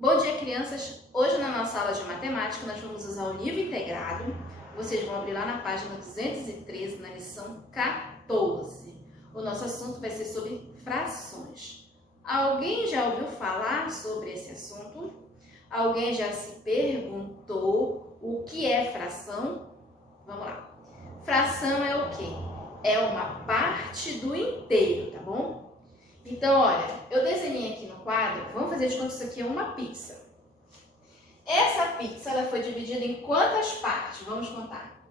Bom dia, crianças! Hoje na nossa aula de matemática nós vamos usar o livro integrado. Vocês vão abrir lá na página 213, na lição 14. O nosso assunto vai ser sobre frações. Alguém já ouviu falar sobre esse assunto? Alguém já se perguntou o que é fração? Vamos lá. Fração é o quê? É uma parte do inteiro, tá bom? Então, olha, eu desenhei aqui no quadro, vamos fazer de conta que isso aqui é uma pizza. Essa pizza, ela foi dividida em quantas partes? Vamos contar.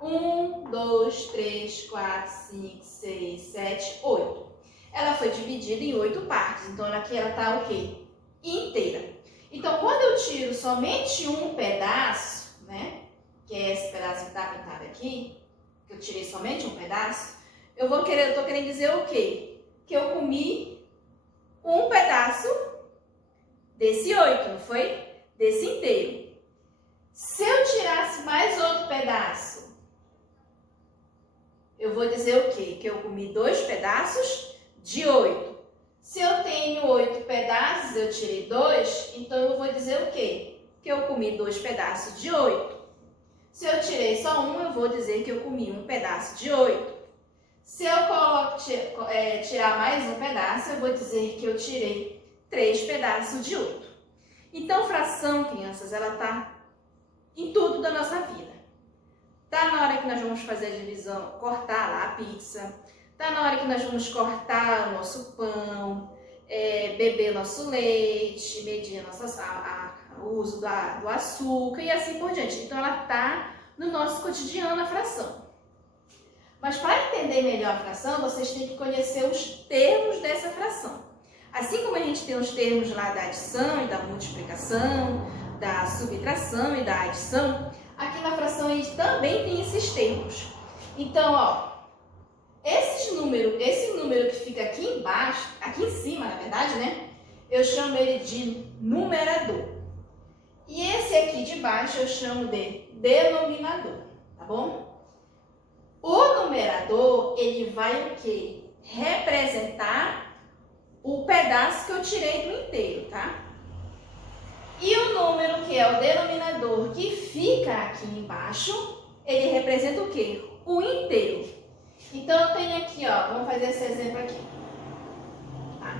1, 2, 3, 4, 5, 6, 7, 8. Ela foi dividida em 8 partes, então aqui ela está o quê? Inteira. Então, quando eu tiro somente um pedaço, né, que é esse pedaço que está pintado aqui, que eu tirei somente um pedaço, eu tô querendo dizer o quê? Que eu comi um pedaço desse 8, não foi? Desse inteiro. Se eu tirasse mais outro pedaço, eu vou dizer o quê? Que eu comi 2 pedaços de 8. Se eu tenho 8 pedaços, eu tirei 2, então eu vou dizer o quê? Que eu comi 2 pedaços de 8. Se eu tirei só um, eu vou dizer que eu comi um pedaço de 8. Se eu tirar mais um pedaço, eu vou dizer que eu tirei 3 pedaços de 8. Então, fração, crianças, ela está em tudo da nossa vida. Tá na hora que nós vamos fazer a divisão, cortar lá a pizza. Tá na hora que nós vamos cortar o nosso pão, beber nosso leite, medir o uso do açúcar e assim por diante. Então, ela está no nosso cotidiano, a fração. Mas para entender melhor a fração, vocês têm que conhecer os termos dessa fração. Assim como a gente tem os termos lá da adição e da multiplicação, da subtração e da adição, aqui na fração a gente também tem esses termos. Então, ó, esse número que fica aqui embaixo, aqui em cima, na verdade, né? Eu chamo ele de numerador. E esse aqui de baixo eu chamo de denominador, tá bom? O numerador, ele vai o quê? Representar o pedaço que eu tirei do inteiro, tá? E o número, que é o denominador, que fica aqui embaixo, ele representa o quê? O inteiro. Então, eu tenho aqui, ó, vamos fazer esse exemplo aqui. Tá?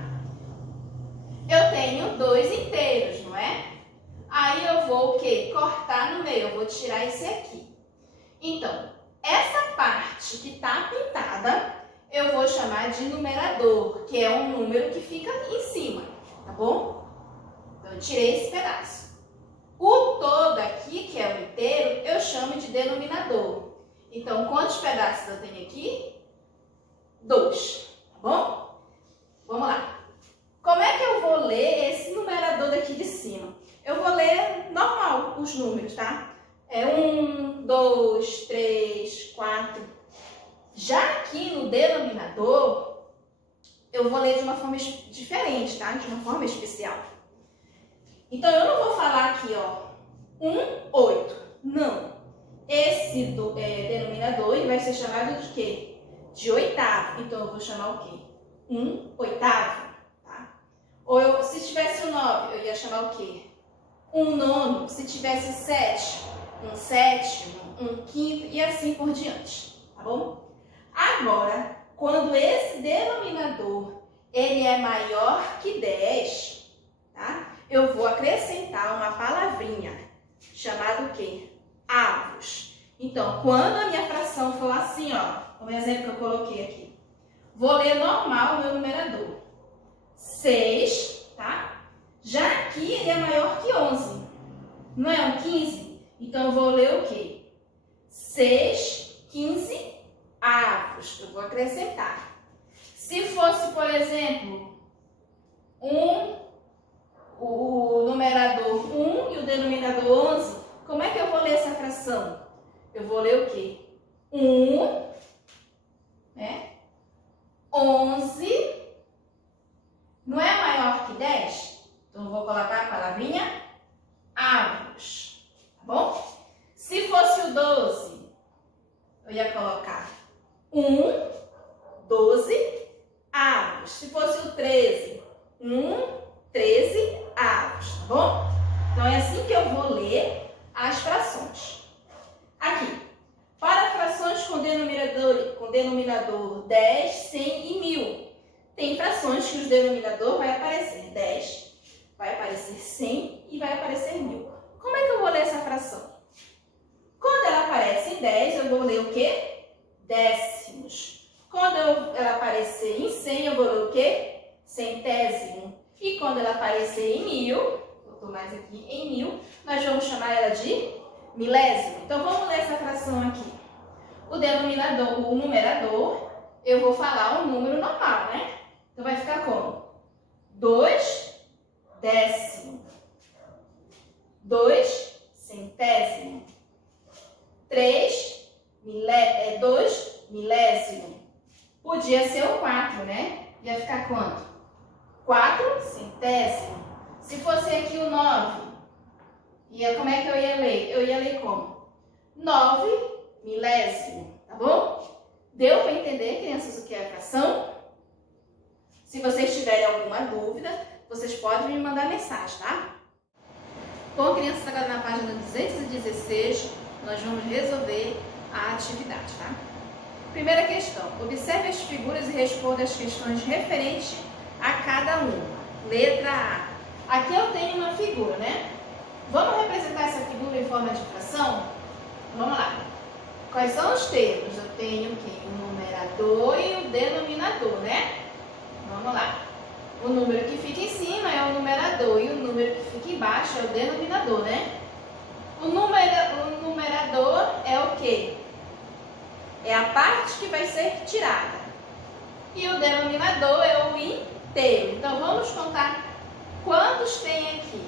Eu tenho 2 inteiros, não é? Aí eu vou o quê? Cortar no meio, eu vou tirar esse aqui. Então, essa parte que está pintada, eu vou chamar de numerador, que é um número que fica em cima, tá bom? Então, eu tirei esse pedaço. O todo aqui, que é o inteiro, eu chamo de denominador. Então, quantos pedaços eu tenho aqui? 2, tá bom? Vamos lá. Como é que eu vou ler esse numerador daqui de cima? Eu vou ler normal os números, tá? 1, 2, 3, 4. Já aqui no denominador, eu vou ler de uma forma diferente, tá? De uma forma especial. Então, eu não vou falar aqui, ó, 8. Não. Esse denominador, ele vai ser chamado de quê? De oitavo. Então, eu vou chamar o quê? 1/8, tá? Ou se tivesse o 9, eu ia chamar o quê? 1/9. Se tivesse 7, 1/7, 1/5 e assim por diante, tá bom? Agora, quando esse denominador ele é maior que 10, tá? Eu vou acrescentar uma palavrinha chamada o quê? Avos. Então, quando a minha fração for assim, ó, como exemplo que eu coloquei aqui, vou ler normal o meu numerador. 6, tá? Já aqui ele é maior que 11. Não é um 15? Então, eu vou ler o quê? 6, 15 avos. Eu vou acrescentar. Se fosse, por exemplo, o numerador 1 e o denominador 11, como é que eu vou ler essa fração? Eu vou ler o quê? 1, né? 11, não é maior que 10? Então, eu vou colocar a palavrinha avos. Tá bom? Se fosse o 12, eu ia colocar 12 avos. Se fosse o 13, 13 avos, tá bom? eu vou ler as frações. Aqui, para frações com denominador 10, 100 e 1000. Tem frações que o denominador vai aparecer 10, vai aparecer 100 e vai aparecer 1000. Como é que eu vou ler essa fração? Quando ela aparece em 10, eu vou ler o quê? Décimos. Quando ela aparecer em 100, eu vou ler o quê? Centésimo. E quando ela aparecer em 1000, botou mais aqui, em 1000, nós vamos chamar ela de milésimo. Então, vamos ler essa fração aqui. O numerador, eu vou falar um número normal, né? Então, vai ficar como? 2 décimo, 2 centésimo, 2 milésimo. Podia ser o 4, né? Ia ficar quanto? 4 centésimo. Se fosse aqui o 9, como é que eu ia ler? Eu ia ler como? 9 milésimo, tá bom? Deu para entender, crianças, o que é fração? Se vocês tiverem alguma dúvida, vocês podem me mandar mensagem, tá? Bom, crianças, agora na página 216, nós vamos resolver a atividade, tá? Primeira questão. Observe as figuras e responda as questões referentes a cada uma. Letra A. Aqui eu tenho uma figura, né? Vamos representar essa figura em forma de fração? Vamos lá. Quais são os termos? Eu tenho o quê? O numerador e o denominador, né? Vamos lá. O número que fica em cima é o numerador e o número que fica embaixo é o denominador, né? O numerador é o quê? É a parte que vai ser tirada. E o denominador é o inteiro. Então, vamos contar quantos tem aqui.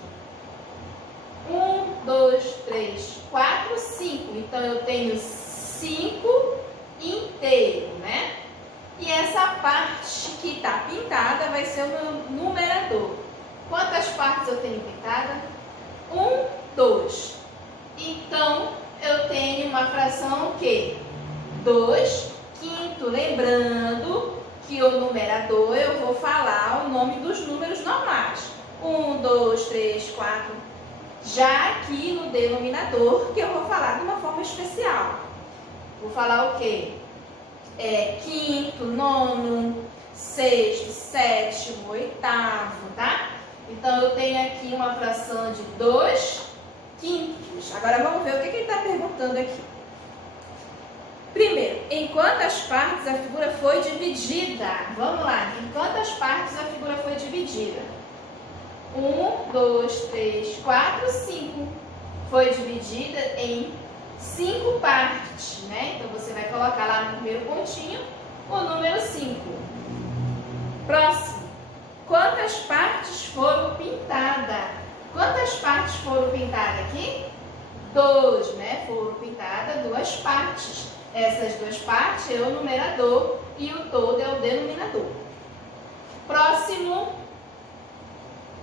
1, 2, 3, 4, 5. Então, eu tenho 5 inteiro, né? E essa parte que está pintada vai ser o meu numerador. Quantas partes eu tenho pintada? 1, 2. Então, eu tenho uma fração o quê? 2 quinto. Lembrando que o numerador eu vou falar o nome dos números normais. 1, 2, 3, 4. Já aqui no denominador, que eu vou falar de uma forma especial. Vou falar o quê? Quinto, nono, sexto, sétimo, oitavo, tá? Então, eu tenho aqui uma fração de 2 quintos. Agora, vamos ver o que ele está perguntando aqui. Primeiro, em quantas partes a figura foi dividida? Vamos lá, em quantas partes a figura foi dividida? 1, 2, 3, 4, 5. Foi dividida em 5 partes, né? Então, você vai colocar lá no primeiro pontinho o número 5. Próximo. Quantas partes foram pintadas? Quantas partes foram pintadas aqui? 2, né? Foram pintadas 2 partes. Essas 2 partes é o numerador e o todo é o denominador. Próximo.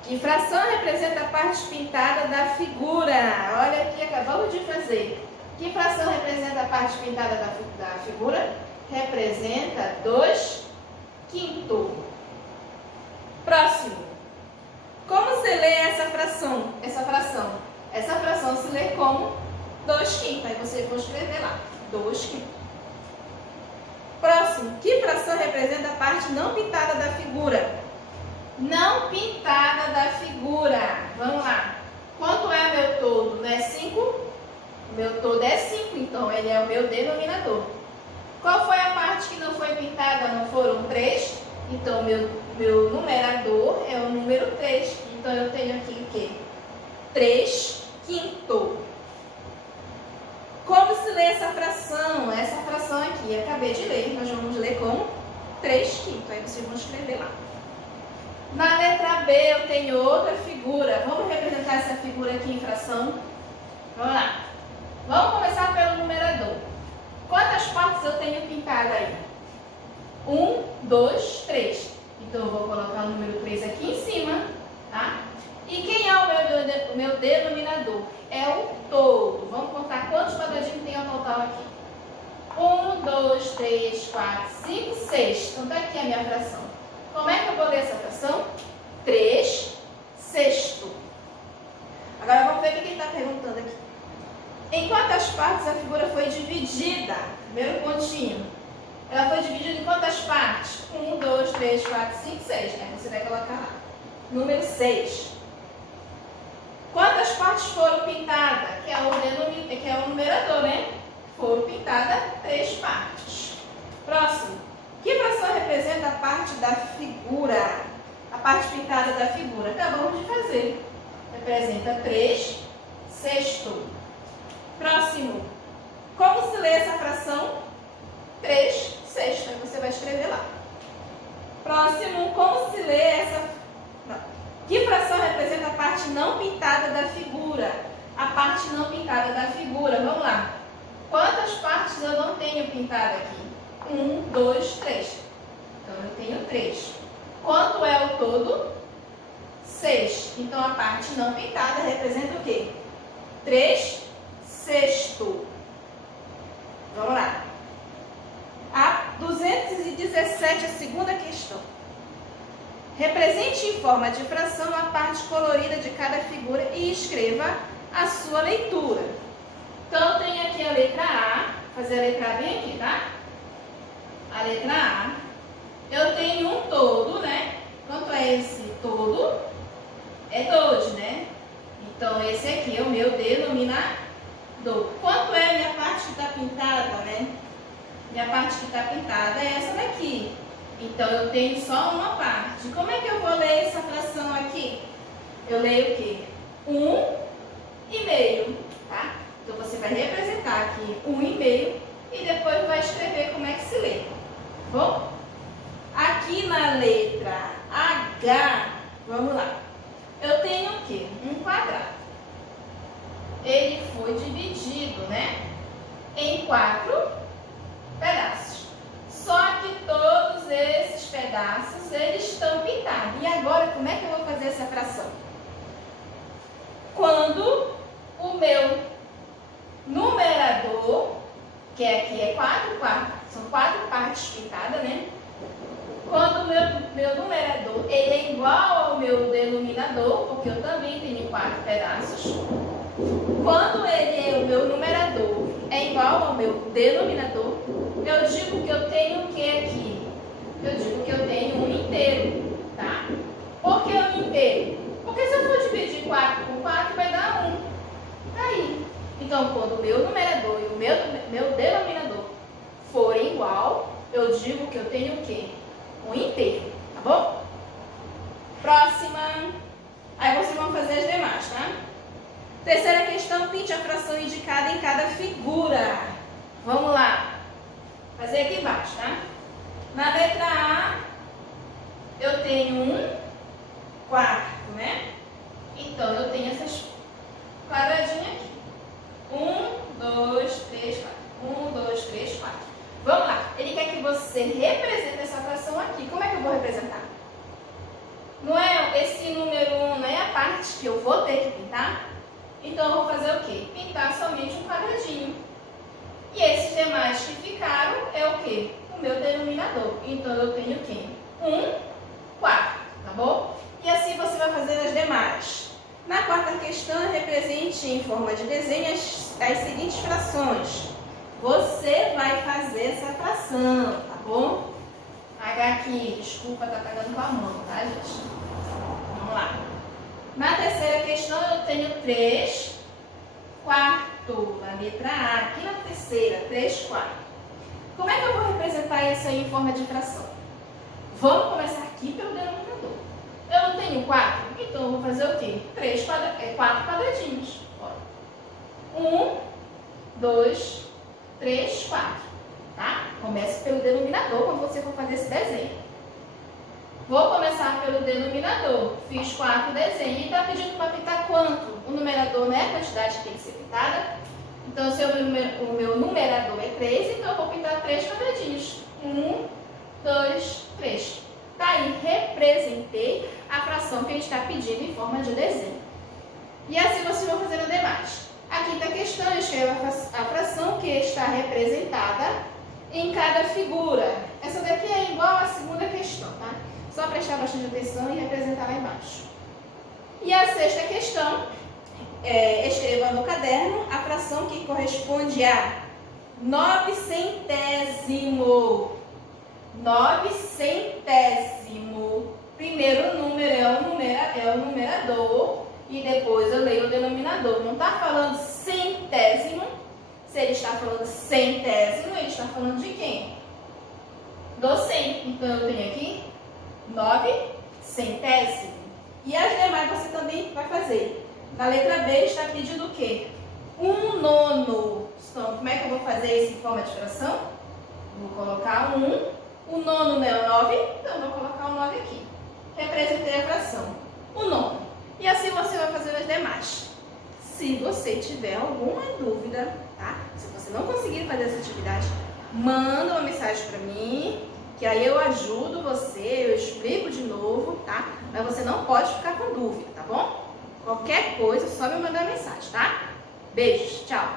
Que fração representa a parte pintada da figura? Olha aqui, acabamos de fazer. Que fração representa a parte pintada da figura? Representa 2 quintos. Próximo. Como se lê essa fração? Essa fração se lê como 2 quintos. Aí você vai escrever lá, 2 quintos. Próximo. Que fração representa a parte não pintada da figura? Não pintada da figura. Vamos lá. Quanto é meu todo? Não é 5? O meu todo é 5, então ele é o meu denominador. Qual foi a parte que não foi pintada? Não foram 3? Então, meu numerador é o número 3. Então, eu tenho aqui o quê? 3 quintos. Como se lê essa fração? Essa fração aqui, eu acabei de ler. Nós vamos ler como 3 quintos. Aí vocês vão escrever lá. Na letra B, eu tenho outra figura. Vamos representar essa figura aqui em fração? Vamos lá. Vamos começar pelo numerador. Quantas partes eu tenho pintada aí? 1, 2, 3. Então, eu vou colocar o número 3 aqui em cima, tá? E quem é o meu denominador? É o todo. Vamos contar quantos quadradinhos tem ao total aqui. 1, 2, 3, 4, 5, 6. Então, tá aqui a minha fração. Como é que eu vou ler essa fração? 3 sexto. Agora vamos ver o que ele está perguntando aqui. Em quantas partes a figura foi dividida? Primeiro pontinho. Ela foi dividida em quantas partes? 1, 2, 3, 4, 5, 6. Né? Você vai colocar lá. Número 6. Quantas partes foram pintadas? Que é o numerador, né? Foram pintadas 3 partes. Próximo. Que fração representa a parte da figura? A parte pintada da figura. Acabamos de fazer. Representa 3 sexto. Próximo. Como se lê essa fração? 3 sexto. Aí você vai escrever lá. Próximo. Como se lê essa... Que fração representa a parte não pintada da figura? A parte não pintada da figura. Vamos lá. Quantas partes eu não tenho pintada aqui? 1, 2, 3. Então, eu tenho 3. Quanto é o todo? 6. Então, a parte não pintada representa o quê? 3 sexto. Vamos lá. A 217, a segunda questão. Represente em forma de fração a parte colorida de cada figura e escreva a sua leitura. Então, eu tenho aqui a letra A. Vou fazer a letra A bem aqui, tá? A letra A. Eu tenho um todo, né? Quanto é esse todo? É 2, né? Então, esse aqui é o meu denominador. Quanto é a minha parte que está pintada, né? Minha parte que está pintada é essa daqui. Então, eu tenho só uma parte. Como é que eu vou ler essa fração aqui? Eu leio o quê? 1,5, tá? Então, você vai representar aqui 1,5 e depois vai escrever como é que se lê. Tá bom? Aqui na letra H, vamos lá. Eu tenho o quê? Um quadrado. Ele foi dividido, né? Em 4 pedaços. Só que todos esses pedaços, eles estão pintados. E agora, como é que eu vou fazer essa fração? Quando o meu numerador, que aqui é 4, são 4 partes pintadas, né? Quando o meu numerador ele é igual ao meu denominador, porque eu também tenho 4 pedaços. Quando o meu numerador é igual ao meu denominador, eu digo que eu tenho o que aqui? Eu digo que eu tenho um inteiro, tá? Por que um inteiro? Porque se eu for dividir 4 por 4, vai dar 1. Tá aí. Então, quando o meu numerador e o meu denominador forem igual, eu digo que eu tenho o quê? Um inteiro, tá bom? Próxima. Aí vocês vão fazer as demais, tá? Terceira questão, pinte a fração indicada em cada figura. Vamos lá. Fazer aqui embaixo, tá? Na letra A, eu tenho 1/4, né? Então, eu tenho essas quadradinhas aqui. 1, 2, 3, 4. 1, 2, 3, 4. Vamos lá. Ele quer que você represente essa fração aqui. Como é que eu vou representar? Não é esse número 1, não é a parte que eu vou ter que pintar? Então, eu vou fazer o quê? Pintar somente um quadradinho. E esses demais que ficaram é o quê? O meu denominador. Então, eu tenho o quê? 1/4, tá bom? E assim você vai fazer as demais. Na quarta questão, represente em forma de desenho as seguintes frações. Você vai fazer essa fração, tá bom? H aqui, desculpa, tá pegando com a mão, tá, gente? Vamos lá. Na terceira questão, eu tenho 3/4, na letra A. Aqui na terceira, 3/4. Como é que eu vou representar isso aí em forma de fração? Vamos começar aqui pelo denominador. Eu não tenho 4, então eu vou fazer o quê? 4 quadradinhos. 1, 2, 3, 4. Tá? Comece pelo denominador quando você for fazer esse desenho. Vou começar pelo denominador. Fiz 4 desenhos. E está pedindo para pintar quanto? O numerador não é a quantidade que tem que ser pintada. Então, se o meu numerador é 3, então eu vou pintar 3 quadradinhos. 1, 2, 3. Tá aí, representei a fração que ele está pedindo em forma de desenho. E assim vocês vão fazendo demais. A quinta questão, eu escrevo a fração que está representada em cada figura. Essa daqui é igual à segunda questão, tá? Só prestar bastante atenção e representar lá embaixo. E a sexta questão, caderno a fração que corresponde a 9/100. 9/100. Primeiro número é o numerador e depois eu leio o denominador. Não está falando centésimo. Se ele está falando centésimo, ele está falando de quem? Do 100. Então eu tenho aqui 9/100. E as demais você também vai fazer. Na letra B está pedindo o quê? 1/9. Então, como é que eu vou fazer isso em forma de fração? Vou colocar 1. O nono não é o 9, então eu vou colocar o 9 aqui. Representei a fração. O nono. E assim você vai fazer as demais. Se você tiver alguma dúvida, tá? Se você não conseguir fazer essa atividade, manda uma mensagem para mim, que aí eu ajudo você, eu explico de novo, tá? Mas você não pode ficar com dúvida, tá bom? Qualquer coisa, só me mandar mensagem, tá? Beijos, tchau!